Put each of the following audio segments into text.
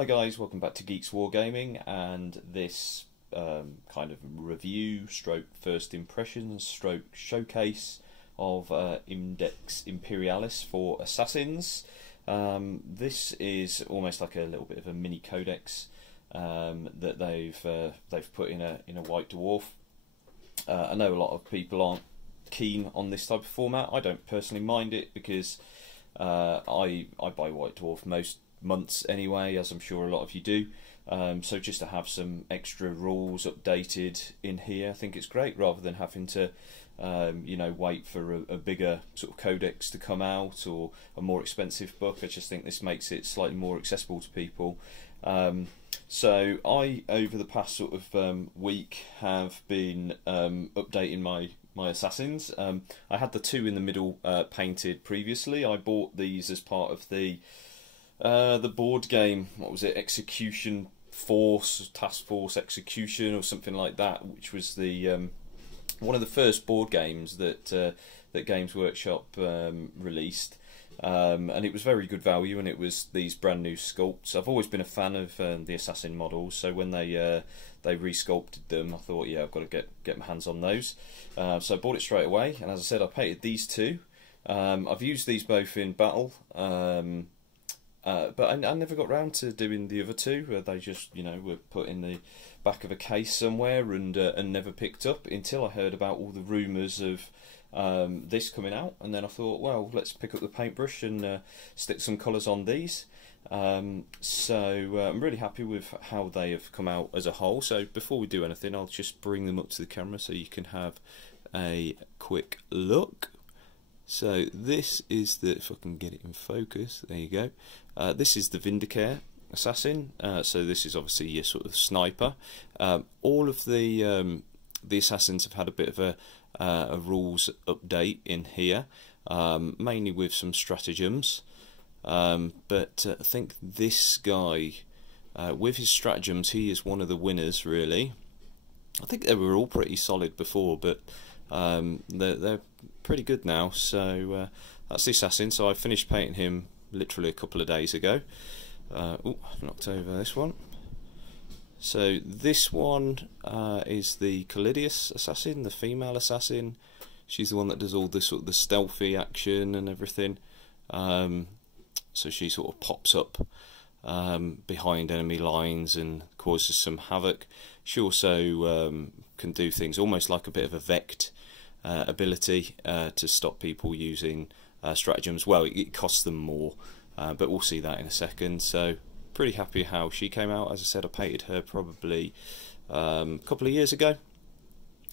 Hi guys, welcome back to Geeks Wargaming, and this kind of review stroke first impressions stroke showcase of Index Imperialis for Assassins. This is almost like a little bit of a mini codex that they've put in a White Dwarf. I know a lot of people aren't keen on this type of format. I don't personally mind it because I buy White Dwarf most months anyway, as I'm sure a lot of you do. So just to have some extra rules updated in here, I think it's great, rather than having to wait for a bigger sort of codex to come out or a more expensive book. I just think this makes it slightly more accessible to people. So I, over the past sort of week, have been updating my assassins. I had the two in the middle painted previously. I bought these as part of the board game, what was it, Execution Force, Task Force Execution or something like that, which was the one of the first board games that Games Workshop released, and it was very good value, and it was these brand new sculpts. I've always been a fan of the assassin models, so when they resculpted them, I thought, yeah, I've got to get my hands on those. So I bought it straight away, and as I said, I painted these two. I've used these both in battle. But I never got round to doing the other two. They just, were put in the back of a case somewhere and never picked up until I heard about all the rumours of this coming out. And then I thought, well, let's pick up the paintbrush and stick some colours on these. So I'm really happy with how they have come out as a whole. So before we do anything, I'll just bring them up to the camera so you can have a quick look. So this is the, if I can get it in focus, there you go. This is the Vindicare assassin. So this is obviously your sort of sniper. All of the assassins have had a bit of a rules update in here, mainly with some stratagems. But I think this guy, with his stratagems, he is one of the winners really. I think they were all pretty solid before, but they're pretty good now. So that's the assassin. So I finished painting him literally a couple of days ago. Oh, I've knocked over this one. So this one is the Callidius assassin, the female assassin. She's the one that does all this sort of the stealthy action and everything. So she sort of pops up behind enemy lines and causes some havoc. She also can do things almost like a bit of a vect ability to stop people using stratagems. Well, it costs them more, but we'll see that in a second. So pretty happy how she came out. As I said, I painted her probably a couple of years ago.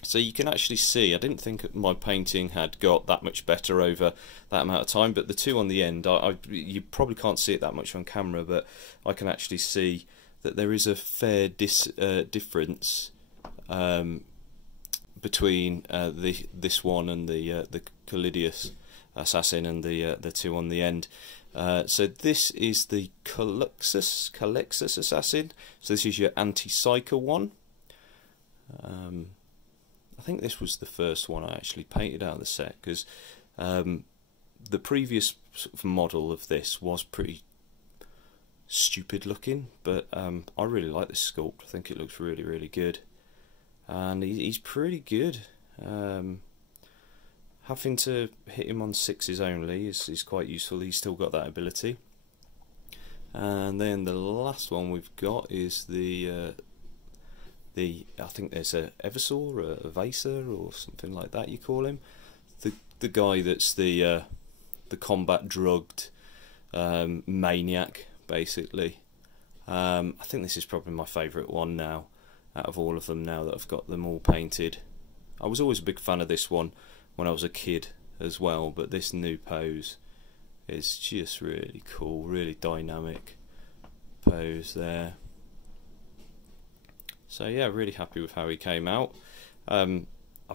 So you can actually see, I didn't think my painting had got that much better over that amount of time, but the two on the end, you probably can't see it that much on camera, but I can actually see that there is a fair difference between this one and the Callidius assassin and the two on the end. So this is the Calexus assassin. So this is your anti-psyker one. I think this was the first one I actually painted out of the set, because the previous sort of model of this was pretty stupid looking, but I really like this sculpt. I think it looks really, really good, and he's pretty good. Having to hit him on sixes only is quite useful. He's still got that ability. And then the last one we've got is the I think there's a Eversor, a Vaser, or something like that you call him. The guy that's the combat drugged maniac, basically. I think this is probably my favourite one now, out of all of them, now that I've got them all painted. I was always a big fan of this one when I was a kid as well, but this new pose is just really cool, really dynamic pose there. So yeah, really happy with how he came out. I've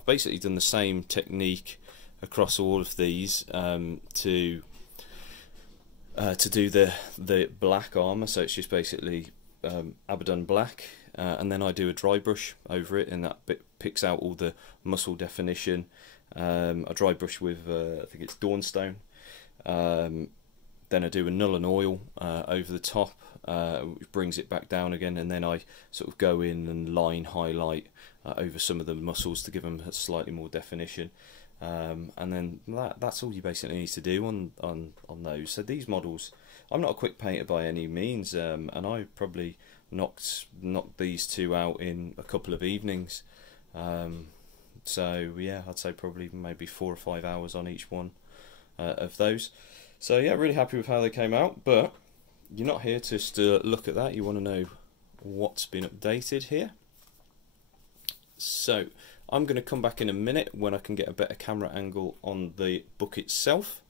basically done the same technique across all of these to do the black armour. So it's just basically Abaddon black, and then I do a dry brush over it, and that bit picks out all the muscle definition. A dry brush with I think it's Dawnstone. then I do a null and oil over the top, which brings it back down again, and then I sort of go in and line highlight over some of the muscles to give them a slightly more definition. And then that's all you basically need to do on those. So these models, I'm not a quick painter by any means, and I probably knocked these two out in a couple of evenings. So yeah, I'd say probably maybe 4 or 5 hours on each one of those. So yeah, really happy with how they came out, but you're not here just to look at that, you want to know what's been updated here. So I'm going to come back in a minute when I can get a better camera angle on the book itself.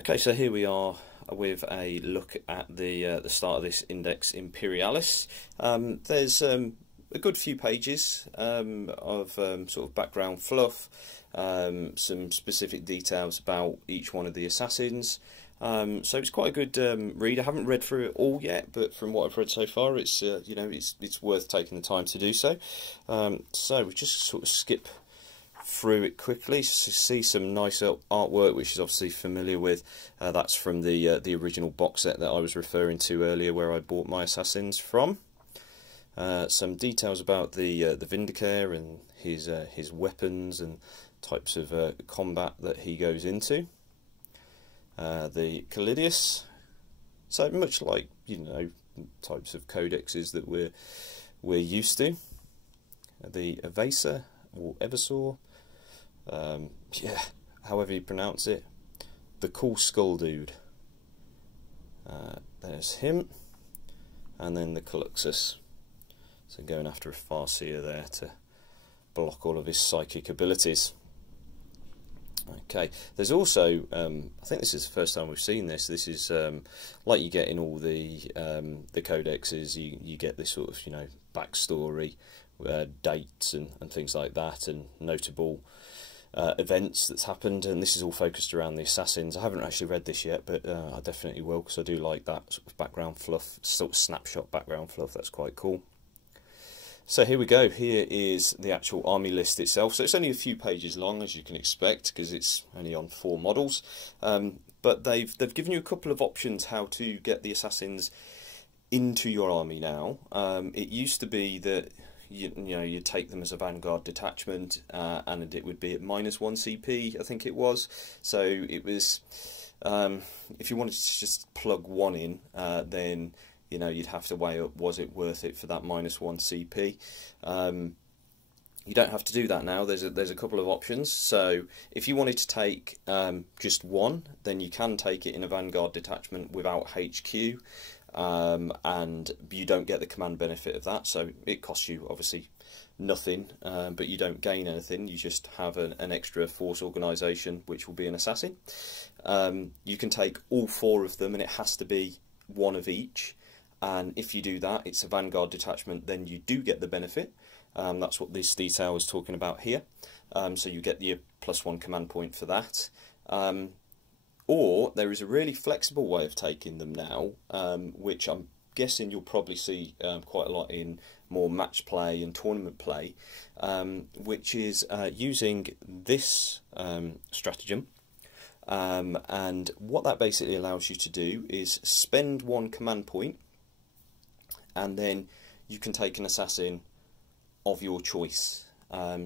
Okay, so here we are with a look at the start of this Index Imperialis. There's a good few pages of sort of background fluff, some specific details about each one of the assassins. So it's quite a good read. I haven't read through it all yet, but from what I've read so far, it's you know, it's worth taking the time to do so. So we just sort of skip through it quickly to see some nice artwork, which is obviously familiar with. That's from the original box set that I was referring to earlier, where I bought my assassins from. Some details about the Vindicare and his weapons and types of combat that he goes into. The Callidius, so much like, you know, types of codexes that we're used to. The Evasor or Eversaw, yeah, however you pronounce it. The Cool Skull Dude. There's him, and then the Caluxus. So going after a Farseer there to block all of his psychic abilities. Okay, there's also, I think this is the first time we've seen this. This is like you get in all the codexes. You get this sort of, you know, backstory, dates and things like that, and notable events that's happened. And this is all focused around the assassins. I haven't actually read this yet, but I definitely will, because I do like that sort of background fluff, sort of snapshot background fluff. That's quite cool. So here we go. Here is the actual army list itself. So it's only a few pages long, as you can expect, because it's only on 4 models. But they've given you a couple of options how to get the assassins into your army now. It used to be that you take them as a vanguard detachment, and it would be at -1 CP, I think it was. So it was, if you wanted to just plug one in, then you know, you'd have to weigh up, was it worth it for that -1 CP? You don't have to do that now. There's a couple of options. So if you wanted to take just one, then you can take it in a vanguard detachment without HQ, and you don't get the command benefit of that. So it costs you obviously nothing, but you don't gain anything. You just have an extra force organisation, which will be an assassin. You can take all 4 of them, and it has to be one of each. And if you do that, it's a vanguard detachment, then you do get the benefit. That's what this detail is talking about here. So you get the +1 command point for that. Or there is a really flexible way of taking them now, which I'm guessing you'll probably see quite a lot in more match play and tournament play, which is using this stratagem. And what that basically allows you to do is spend 1 command point, and then you can take an assassin of your choice.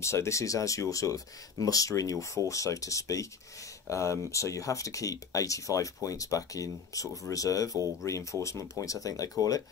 So this is as you're sort of mustering your force, so to speak. So you have to keep 85 points back in sort of reserve, or reinforcement points, I think they call it.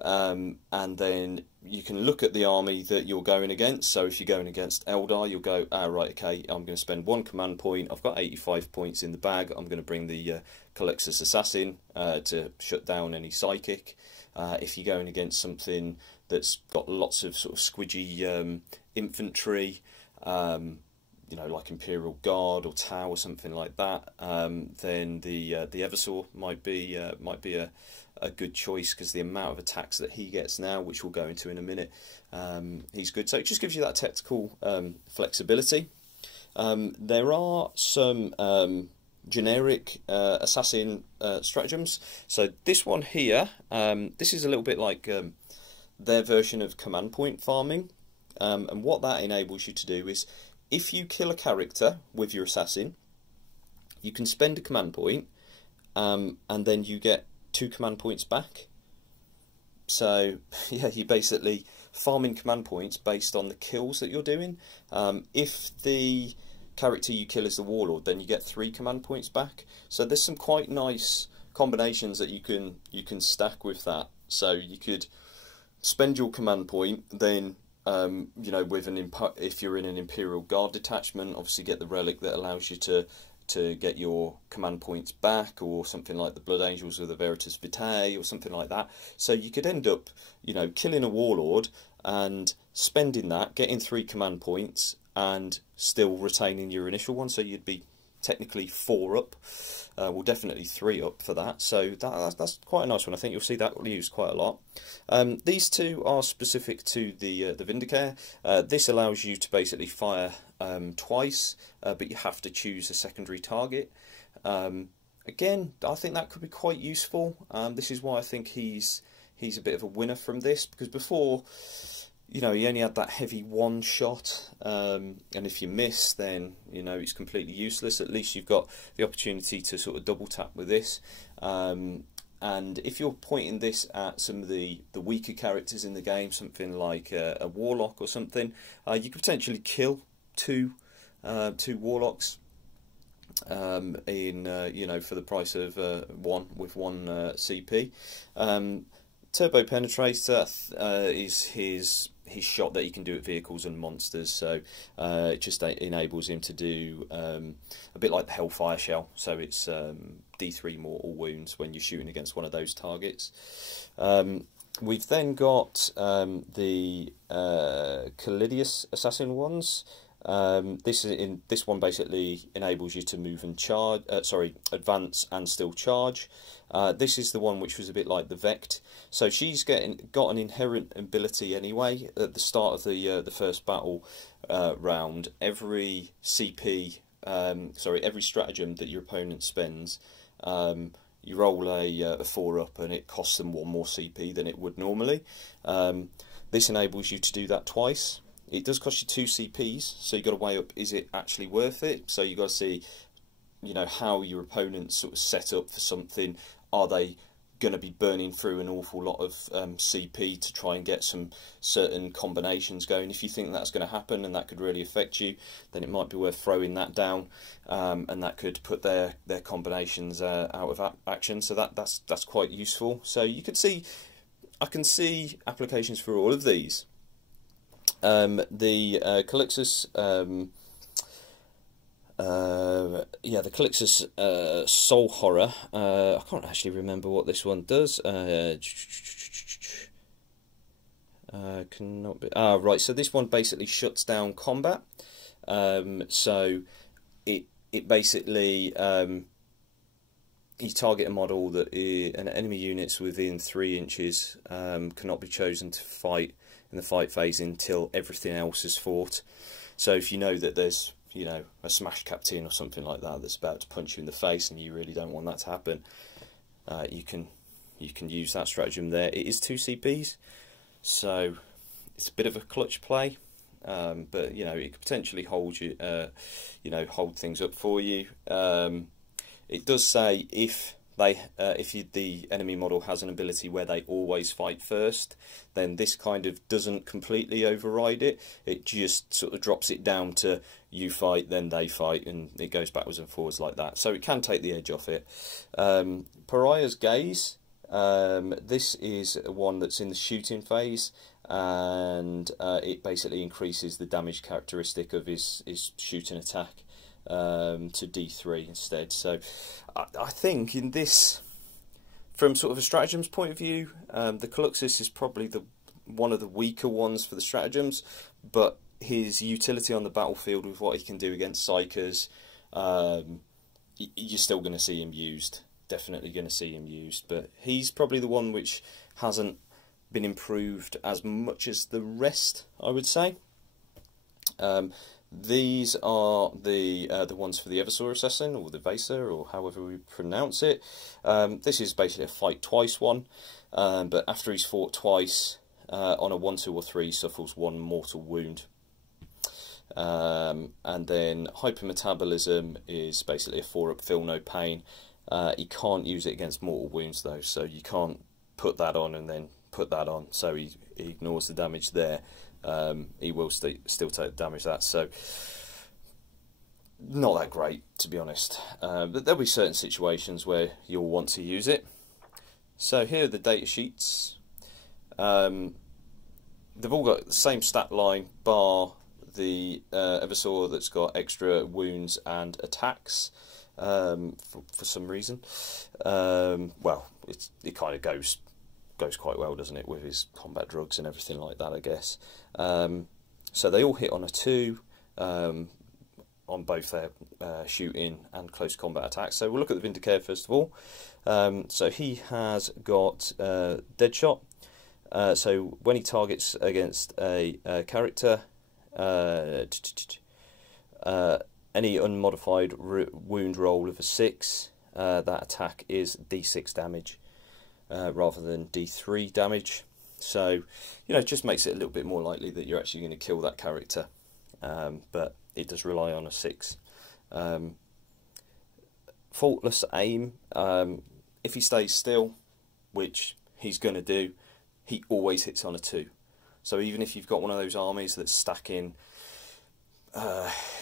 And then you can look at the army that you're going against. So if you're going against Eldar, you'll go, right, okay, I'm going to spend 1 command point. I've got 85 points in the bag. I'm going to bring the Caluxus Assassin to shut down any psychic. If you're going against something that's got lots of sort of squidgy infantry, you know, like Imperial Guard or Tau or something like that, then the Eversaw might be a good choice, because the amount of attacks that he gets now, which we'll go into in a minute, he's good. So it just gives you that tactical flexibility. There are some generic assassin stratagems. So this one here, this is a little bit like their version of command point farming, and what that enables you to do is, if you kill a character with your assassin, you can spend a command point, and then you get 2 command points back. So yeah, you're basically farming command points based on the kills that you're doing. If the character you kill is the warlord, then you get 3 command points back. So there's some quite nice combinations that you can stack with that. So you could spend your command point, then you know, with if you're in an Imperial Guard detachment, obviously get the relic that allows you to get your command points back, or something like the Blood Angels or the Veritas Vitae or something like that. So you could end up, you know, killing a warlord and spending that, getting 3 command points, and still retaining your initial one. So you'd be technically 4 up, well, definitely 3 up for that. So that's quite a nice one. I think you'll see that used quite a lot. These 2 are specific to the Vindicare. This allows you to basically fire twice, but you have to choose a secondary target. Again, I think that could be quite useful. This is why I think he's a bit of a winner from this, because before, you know, he only had that heavy 1 shot, and if you miss, then, you know, it's completely useless. At least you've got the opportunity to sort of double tap with this. And if you're pointing this at some of the weaker characters in the game, something like a warlock or something, you could potentially kill two warlocks in you know, for the price of 1 with 1 CP. Turbo Penetrator is his shot that he can do at vehicles and monsters, so it just enables him to do a bit like the Hellfire Shell, so it's D3 mortal wounds when you're shooting against one of those targets. We've then got the Callidius Assassin ones. This one basically enables you to move and charge, advance and still charge. This is the one which was a bit like the Vect. So she's got an inherent ability anyway. At the start of the first battle round, every CP, every stratagem that your opponent spends, you roll a 4 up, and it costs them 1 more CP than it would normally. This enables you to do that twice. It does cost you 2 CPs, so you've got to weigh up, is it actually worth it? So you've got to see, you know, how your opponent's sort of set up for something. Are they going to be burning through an awful lot of CP to try and get some certain combinations going? If you think that's going to happen and that could really affect you, then it might be worth throwing that down, and that could put their combinations out of action. So that's quite useful. So you could see, I can see applications for all of these. The Calixus, the Calixus Soul Horror. I can't actually remember what this one does. Cannot be. Right. So this one basically shuts down combat. So it basically you target a model that an enemy units within 3 inches cannot be chosen to fight in the fight phase until everything else is fought. So if you know that there's, you know, a smash captain or something like that that's about to punch you in the face, and you really don't want that to happen, you can use that stratagem there. It is 2 CPs, so it's a bit of a clutch play, but you know, it could potentially hold you, hold things up for you. It does say if the enemy model has an ability where they always fight first, then this kind of doesn't completely override it. It just sort of drops it down to you fight, then they fight, and it goes backwards and forwards like that. So it can take the edge off it. Pariah's Gaze. This is one that's in the shooting phase, and it basically increases the damage characteristic of his shooting attack to D3 instead. So I think in this, from sort of a stratagems point of view, the Caluxus is probably one of the weaker ones for the stratagems, but his utility on the battlefield with what he can do against psychers, you're still going to see him used. Definitely going to see him used, but he's probably the one which hasn't been improved as much as the rest, I would say. These are the ones for the Eversaur Assassin, or the Vaser, or however we pronounce it. This is basically a fight twice one, but after he's fought twice, on a 1, 2 or 3, suffers 1 mortal wound. And then hypermetabolism is basically a 4-up feel no pain. He can't use it against mortal wounds though, so you can't put that on and then put that on, so he ignores the damage there. He will still take the damage that, so not that great, to be honest. But there'll be certain situations where you'll want to use it. So here are the data sheets. They've all got the same stat line, bar the Eversaw that's got extra wounds and attacks for some reason. Well, it kind of goes quite well, doesn't it, with his combat drugs and everything like that, I guess. So they all hit on a 2 on both their shooting and close combat attacks. So we'll look at the Vindicator first of all. So he has got Deadshot. So when he targets against a character, any unmodified wound roll of a 6, that attack is D6 damage rather than D3 damage. So, you know, it just makes it a little bit more likely that you're actually going to kill that character. But it does rely on a 6. Faultless aim. If he stays still, which he's going to do, he always hits on a 2. So even if you've got one of those armies that's stacking,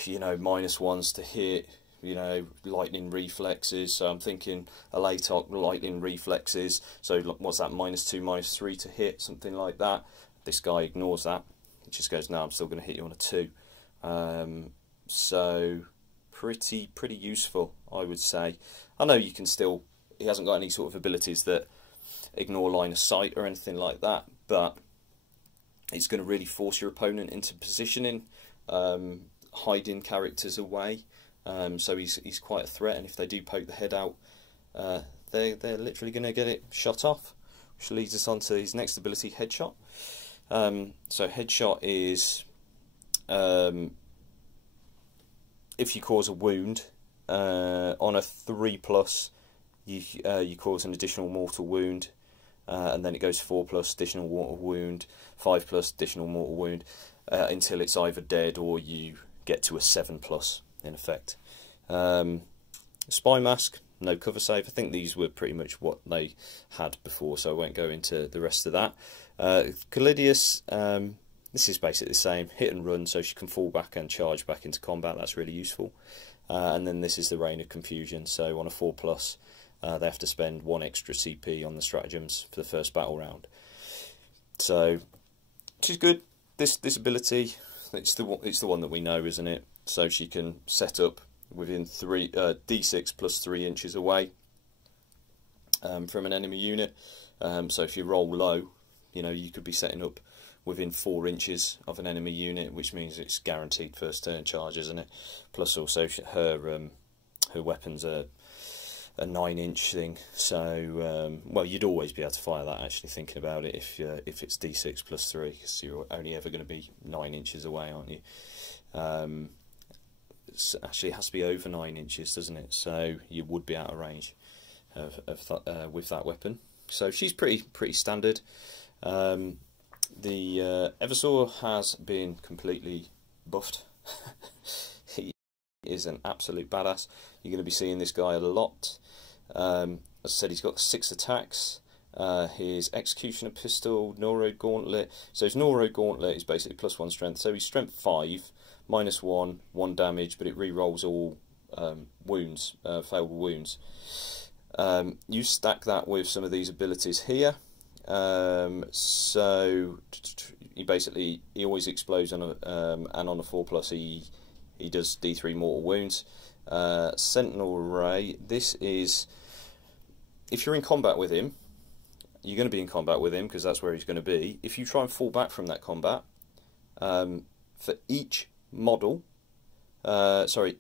you know, -1s to hit, you know, lightning reflexes. So I'm thinking a Latok lightning reflexes. So what's that, -2, -3 to hit, something like that. This guy ignores that. He just goes, no, I'm still going to hit you on a 2. So pretty useful, I would say. I know you can still, he hasn't got any sort of abilities that ignore line of sight or anything like that, but it's going to really force your opponent into positioning, hiding characters away. So he's quite a threat, and if they do poke the head out, they're literally going to get it shot off, which leads us on to his next ability, Headshot. So Headshot is if you cause a wound on a 3+, you cause an additional mortal wound, and then it goes 4+ additional mortal wound, 5+ additional mortal wound, until it's either dead or you get to a 7+ in effect. Spy Mask, no cover save. I think these were pretty much what they had before, so I won't go into the rest of that. Callidius, this is basically the same, hit and run, so she can fall back and charge back into combat. That's really useful. And then this is the Reign of Confusion, so on a 4+, they have to spend 1 extra CP on the stratagems for the first battle round. So, which is good. This ability, it's the one that we know, isn't it? So she can set up within D6 plus 3 inches away from an enemy unit. So if you roll low, you know, you could be setting up within 4 inches of an enemy unit, which means it's guaranteed first turn charge, isn't it? Plus also her weapons are a 9-inch thing, so well, you'd always be able to fire that, actually, thinking about it, if it's D6 plus 3, because you're only ever going to be 9 inches away, aren't you? Actually, it has to be over 9 inches, doesn't it? So you would be out of range with that weapon. So she's pretty standard. The Eversaw has been completely buffed. He is an absolute badass. You're going to be seeing this guy a lot. As I said, he's got 6 attacks. His Executioner Pistol, Neuro Gauntlet. So his Neuro Gauntlet is basically +1 strength. So he's strength 5, -1, 1 damage, but it re-rolls all wounds, failed wounds. You stack that with some of these abilities here. So he always explodes on a and on a 4+, he does D3 mortal wounds. Sentinel Ray, this is, if you're in combat with him, you're going to be in combat with him because that's where he's going to be. If you try and fall back from that combat, for each model,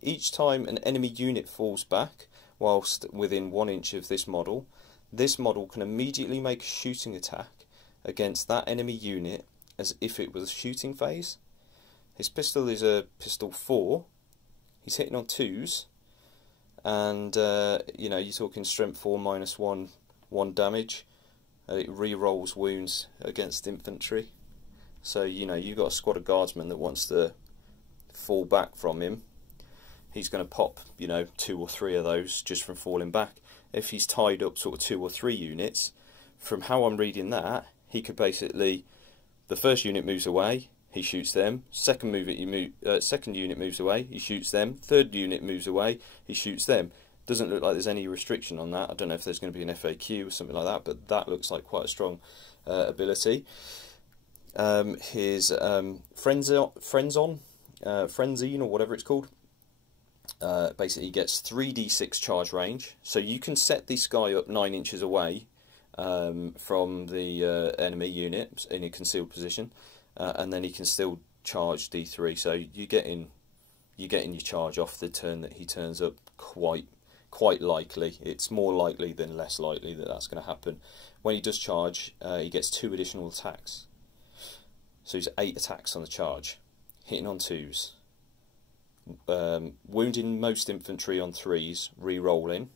each time an enemy unit falls back whilst within 1 inch of this model can immediately make a shooting attack against that enemy unit as if it was a shooting phase. His pistol is a pistol 4. He's hitting on 2s, and you know, you're talking strength 4 -1, 1 damage. It re-rolls wounds against infantry. So you know, you've got a squad of guardsmen that wants to fall back from him, he's going to pop, you know, 2 or 3 of those just from falling back. If he's tied up sort of 2 or 3 units, from how I'm reading that, he could basically, the first unit moves away, he shoots them. Second unit moves away, he shoots them. Third unit moves away, he shoots them. Doesn't look like there's any restriction on that. I don't know if there's going to be an FAQ or something like that, but that looks like quite a strong ability. His Frenzone or whatever it's called, basically gets 3d6 charge range. So you can set this guy up 9 inches away from the enemy unit in a concealed position, and then he can still charge d3. So you're getting your charge off the turn that he turns up quite likely. It's more likely than less likely that that's going to happen. When he does charge, he gets 2 additional attacks. So he's 8 attacks on the charge, hitting on 2s, wounding most infantry on 3s, re-rolling.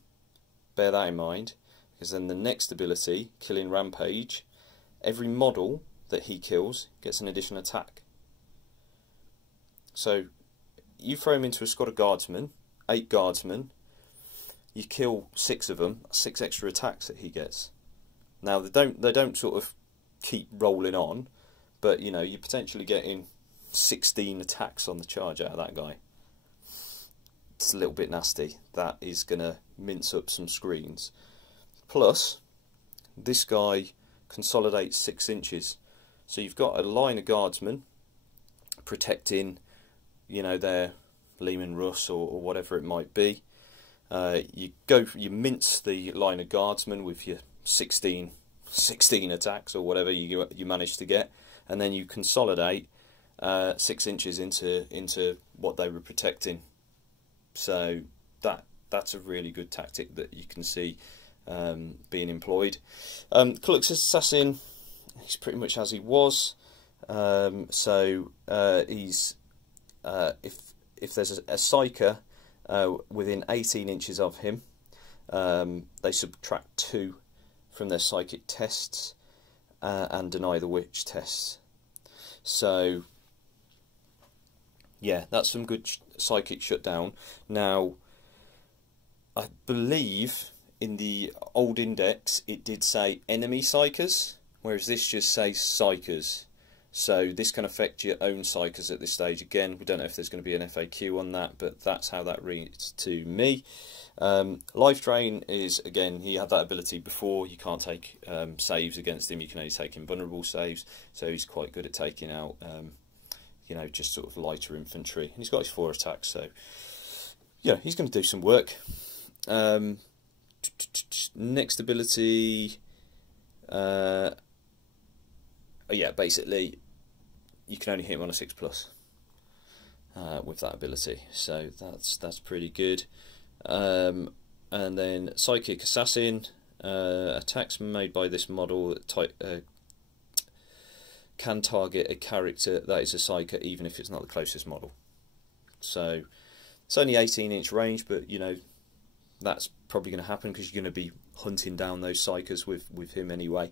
Bear that in mind, because then the next ability, Killing Rampage, every model that he kills gets an additional attack. So you throw him into a squad of guardsmen, 8 guardsmen, you kill 6 of them, 6 extra attacks that he gets. Now they don't sort of keep rolling on, but you know, you're potentially getting 16 attacks on the charge out of that guy. It's a little bit nasty. That is going to mince up some screens. Plus, this guy consolidates 6 inches. So you've got a line of guardsmen protecting, you know, their Lehman Russ or whatever it might be. You mince the line of guardsmen with your 16 attacks or whatever you manage to get, and then you consolidate 6 inches into what they were protecting. So that's a really good tactic that you can see being employed. Clux Assassin, he's pretty much as he was. He's if there's a psyker within 18 inches of him, they subtract 2 from their psychic tests and deny the witch tests. So yeah, that's some good psychic shutdown. Now, I believe in the old index it did say enemy psychers, whereas this just says psychers. So this can affect your own psychers at this stage. Again, we don't know if there's going to be an FAQ on that, but that's how that reads to me. Life Drain is, again, he had that ability before. You can't take saves against him. You can only take invulnerable saves. So he's quite good at taking out, you know, just sort of lighter infantry. And he's got his 4 attacks, so yeah, he's going to do some work. Next ability, yeah, basically you can only hit him on a 6+ with that ability, so that's pretty good. And then Psychic Assassin, attacks made by this model can target a character that is a psyker even if it's not the closest model. So it's only 18-inch range, but you know, that's probably going to happen because you're going to be hunting down those psychers with him anyway.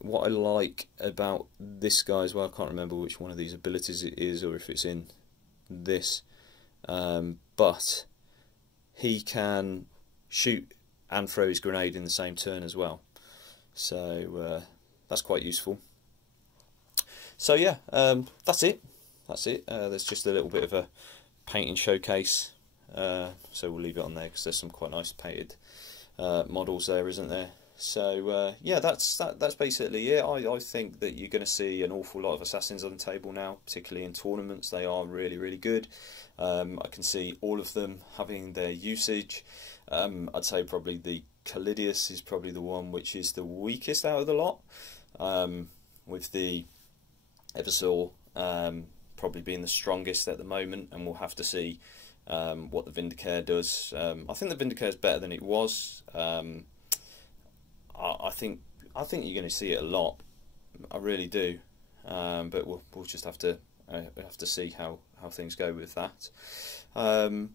What I like about this guy as well, I can't remember which one of these abilities it is or if it's in this, but he can shoot and throw his grenade in the same turn as well. So that's quite useful. So yeah, that's it. There's just a little bit of a painting showcase, so we'll leave it on there because there's some quite nice painted models there, isn't there? So yeah, that's basically it. I think that you're going to see an awful lot of assassins on the table now, particularly in tournaments. They are really good. I can see all of them having their usage. I'd say probably the Callidius is probably the one which is the weakest out of the lot, with the Eversaw probably being the strongest at the moment, and we'll have to see what the Vindicare does. I think the Vindicare is better than it was. I think you're going to see it a lot. I really do, but we'll just have to see how things go with that. So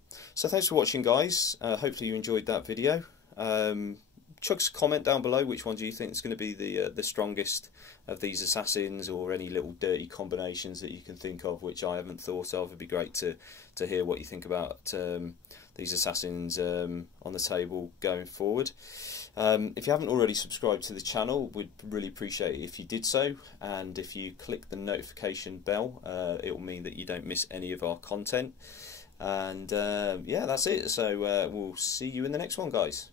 thanks for watching, guys. Hopefully you enjoyed that video. chuck us a comment down below. Which one do you think is going to be the strongest of these assassins, or any little dirty combinations that you can think of which I haven't thought of? It'd be great to hear what you think about these assassins on the table going forward. If you haven't already subscribed to the channel, we'd really appreciate it if you did so, and if you click the notification bell, it will mean that you don't miss any of our content. And yeah, that's it. So we'll see you in the next one, guys.